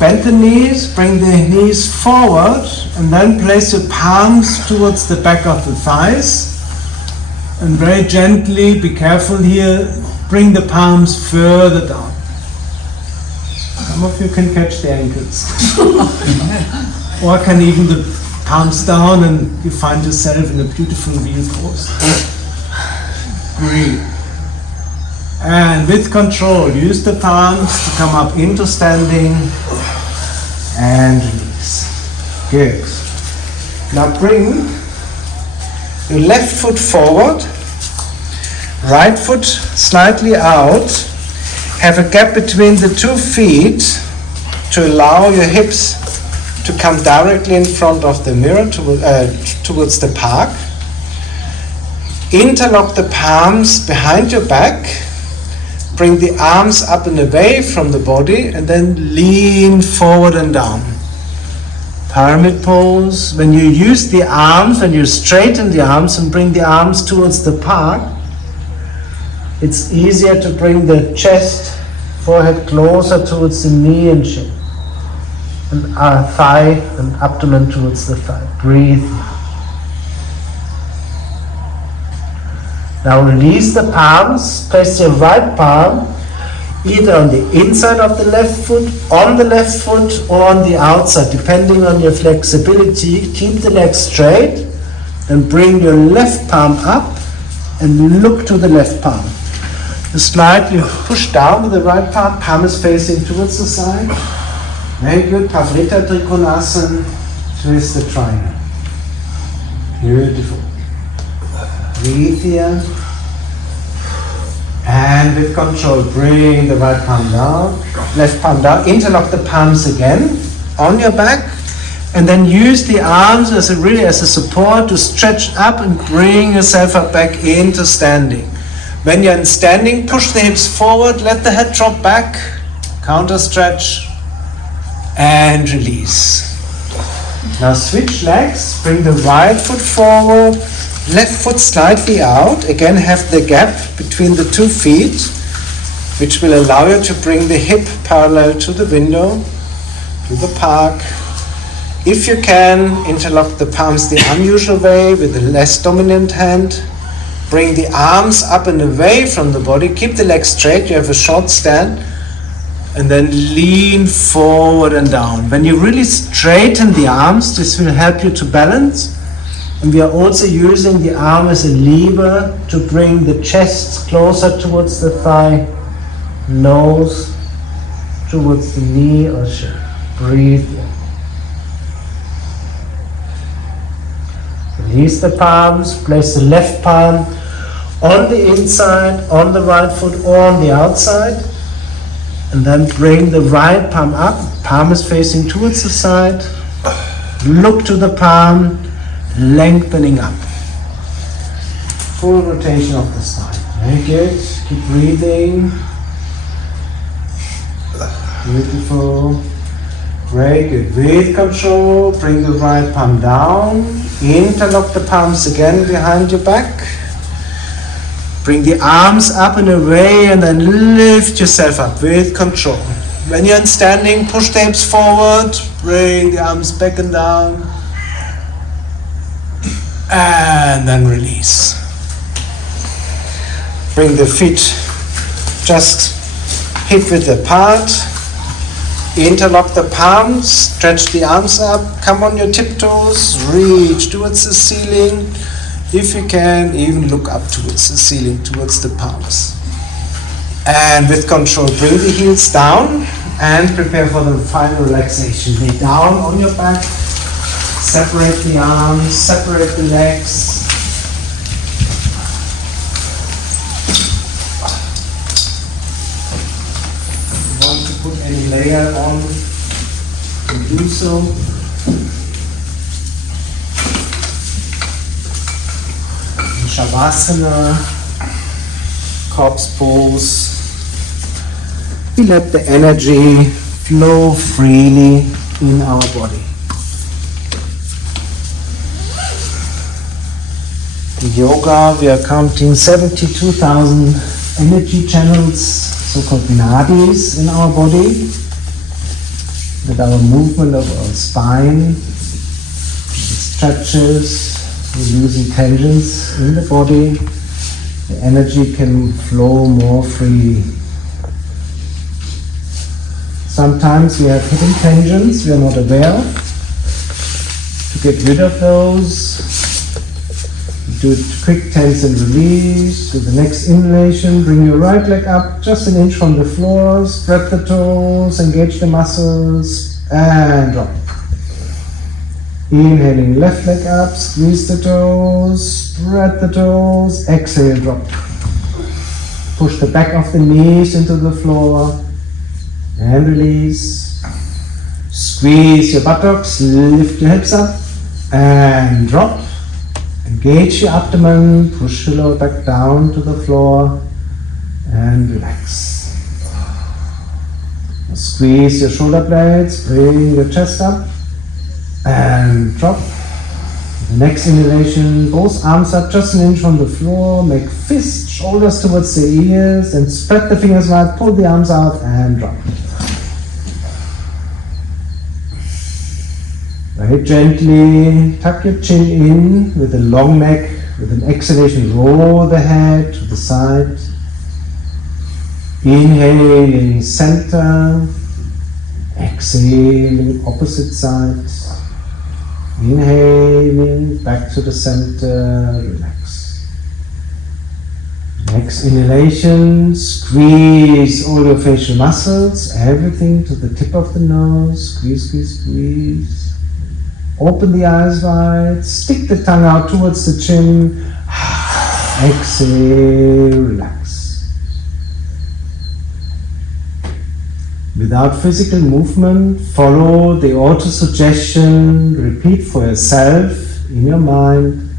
Bend the knees, bring the knees forward, and then place your palms towards the back of the thighs. And very gently, be careful here, bring the palms further down. Some of you can catch the ankles. Or can even the palms down and you find yourself in a beautiful wheel pose. Breathe. And with control, use the palms to come up into standing and release. Good. Now bring your left foot forward, right foot slightly out. Have a gap between the 2 feet to allow your hips to come directly in front of the mirror towards the park. Interlock the palms behind your back. Bring the arms up and away from the body and then lean forward and down. Pyramid pose. When you use the arms, when you straighten the arms and bring the arms towards the park, it's easier to bring the chest, forehead closer towards the knee and shin. And thigh and abdomen towards the thigh. Breathe. Now release the palms. Place your right palm either on the inside of the left foot, on the left foot, or on the outside, depending on your flexibility. Keep the legs straight and bring your left palm up and look to the left palm. Slightly push down with the right palm. Palm is facing towards the side. Very good. Pavrita Trikonasana. Twist the triangle. Beautiful. Breathe here. And with control, bring the right palm down, left palm down. Interlock the palms again on your back. And then use the arms as a support to stretch up and bring yourself up back into standing. When you're in standing, push the hips forward, let the head drop back, counter stretch, and release. Now switch legs, bring the right foot forward, left foot slightly out. Again, have the gap between the 2 feet, which will allow you to bring the hip parallel to the window, to the park. If you can, interlock the palms the unusual way with the less dominant hand. Bring the arms up and away from the body. Keep the legs straight. You have a short stand. And then lean forward and down. When you really straighten the arms, this will help you to balance. And we are also using the arm as a lever to bring the chest closer towards the thigh, nose towards the knee or shin. Breathe in. Release the palms, place the left palm on the inside, on the right foot or on the outside. And then bring the right palm up, palm is facing towards the side. Look to the palm, lengthening up. Full rotation of the spine. Very good. Keep breathing. Beautiful. Very good. With control, bring the right palm down. Interlock the palms again behind your back. Bring the arms up and away and then lift yourself up with control. When you're in standing, push the hips forward, bring the arms back and down. And then release. Bring the feet just hip width apart. Interlock the palms, stretch the arms up, come on your tiptoes, reach towards the ceiling. If you can, even look up towards the ceiling, towards the palms. And with control, bring the heels down and prepare for the final relaxation. Lay down on your back, separate the arms, separate the legs. If you want to put any layer on, you can do so. Savasana, corpse pose, we let the energy flow freely in our body. In yoga, we are counting 72,000 energy channels, so-called nadis, in our body. With our movement of our spine, it stretches, releasing tensions in the body, the energy can flow more freely. Sometimes we have hidden tensions we are not aware of. To get rid of those, do a quick tense and release. With the next inhalation, bring your right leg up just an inch from the floor, spread the toes, engage the muscles, and drop. Inhaling, left leg up, squeeze the toes, spread the toes, exhale, drop. Push the back of the knees into the floor, and release. Squeeze your buttocks, lift your hips up, and drop. Engage your abdomen, push your lower back down to the floor, and relax. Squeeze your shoulder blades, bring your chest up, and drop. The next inhalation, both arms up just an inch from the floor, make fists, shoulders towards the ears, and spread the fingers wide, pull the arms out, and drop. Very gently tuck your chin in with a long neck. With an exhalation, roll the head to the side. Inhaling center, exhaling opposite side. Inhaling back to the center, relax. Next inhalation, squeeze all your facial muscles, everything to the tip of the nose. Squeeze, squeeze, squeeze. Open the eyes wide, stick the tongue out towards the chin. Exhale, relax. Without physical movement, follow the auto-suggestion. Repeat for yourself in your mind.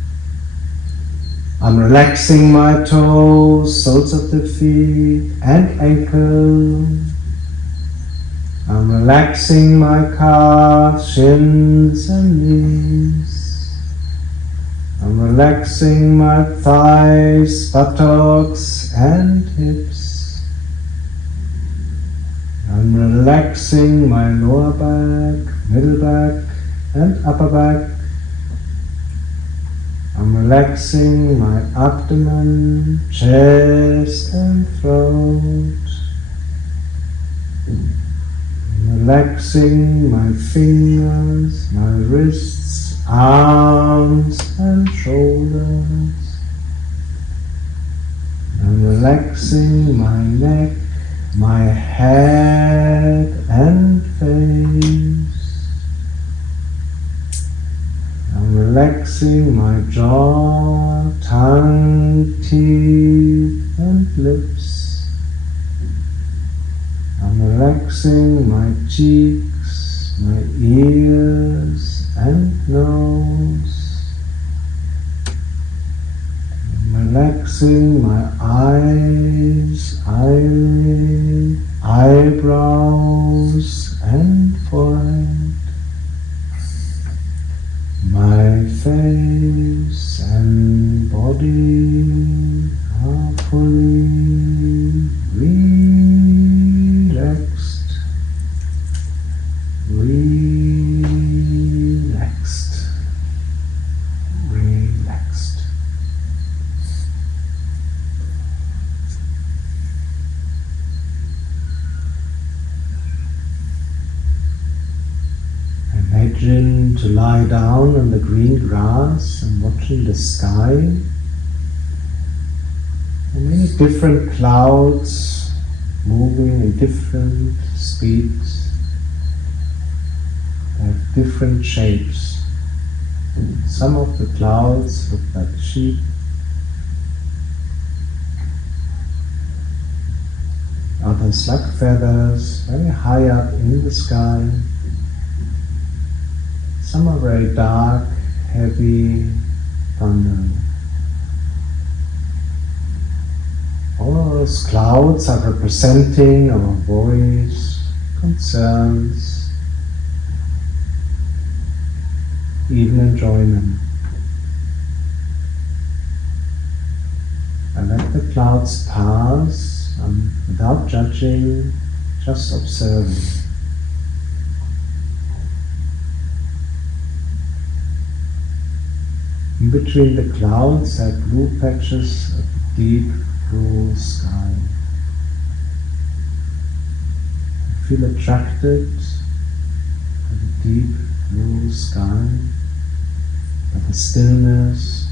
I'm relaxing my toes, soles of the feet and ankle. I'm relaxing my calves, shins and knees. I'm relaxing my thighs, buttocks and hips. I'm relaxing my lower back, middle back and upper back. I'm relaxing my abdomen, chest and throat. Relaxing my fingers, my wrists, arms and shoulders. I'm relaxing my neck, my head and face. I'm relaxing my jaw, tongue, teeth and lips. I'm relaxing my cheeks, my ears and nose. I'm relaxing my eyes, eyelid, eyebrows and forehead. My face and body are fully relaxed. Relaxed. Relaxed. Imagine to lie down on the green grass and watching the sky. And many different clouds moving in different speeds. They have different shapes. Some of the clouds look like sheep. Others like feathers, very high up in the sky. Some are very dark, heavy, thunder. All those clouds are representing our worries, concerns, even enjoyment. And let the clouds pass without judging, just observing. In between the clouds are blue patches of deep blue sky. You feel attracted by the deep blue sky, by the stillness.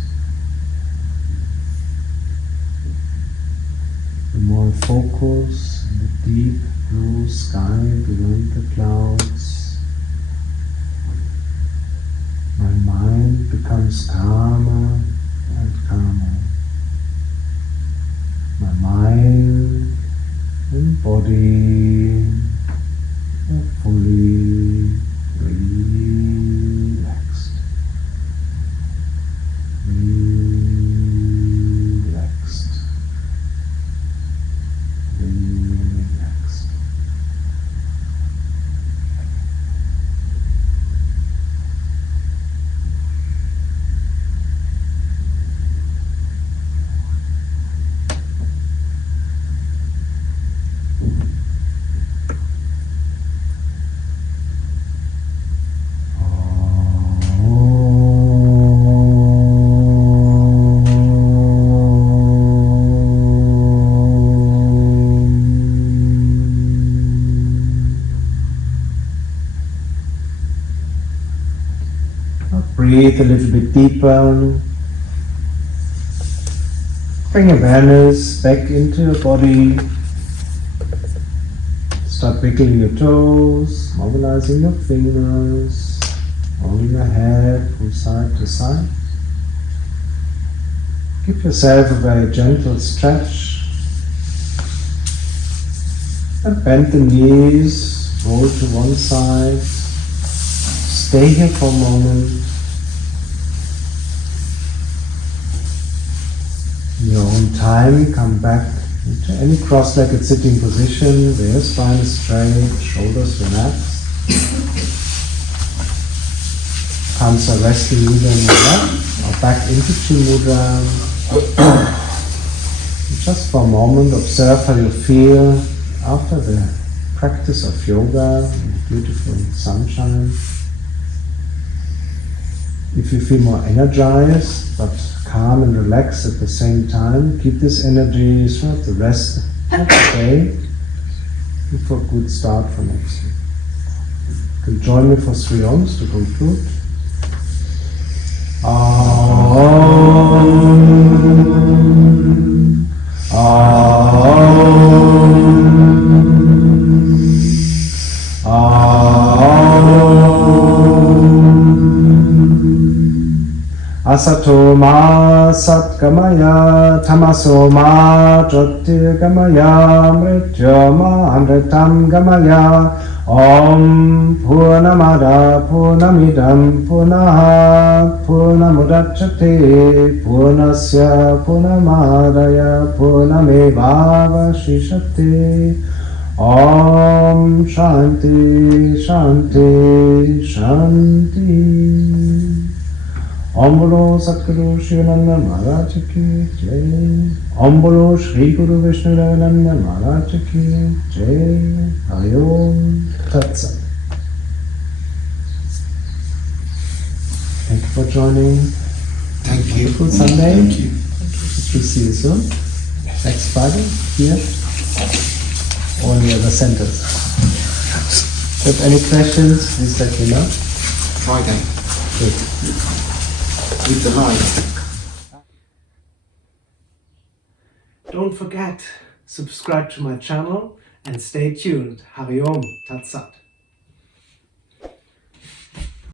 The more focus on the deep blue sky beyond the clouds, my mind becomes calmer and calmer. My mind and body are fully relaxed. Relaxed. Relaxed. Breathe a little bit deeper. Bring awareness back into your body. Start wiggling your toes, mobilizing your fingers, rolling your head from side to side. Give yourself a very gentle stretch. And bend the knees, roll to one side. Stay here for a moment. In your own time, come back into any cross-legged sitting position where your spine is straight, shoulders relaxed. Palms are resting either in your lap or back into Chi Mudra. Just for a moment, observe how you feel after the practice of yoga in the beautiful sunshine. If you feel more energized but calm and relaxed at the same time, keep this energy throughout the rest of the day and for a good start for next week. You can join me for 3 ohms to conclude. Om. Om. Asato ma satgamaya, tamaso ma jyotirgamaya, mrityo ma amritam gamaya. Om Purnamada Purnamidam Purnaha Purnamudachyate Purnasya Purnamadaya Purnamevavashishate. Om Shanti Shanti Shanti. Om Bolo Satguru Sivananda Maharaj Ki Jai. Om Bolo Shri Guru Vishnu Devananda Maharaj Ki Jai. Hari Om Tat Sat. Thank you for joining. Thank you. Wonderful Sunday. Thank you. We'll see you soon. Next Friday here or in the other centers. If you have any questions, please let me know. Friday. Good. With the light. Don't forget, subscribe to my channel and stay tuned. Hari Om Tat Sat.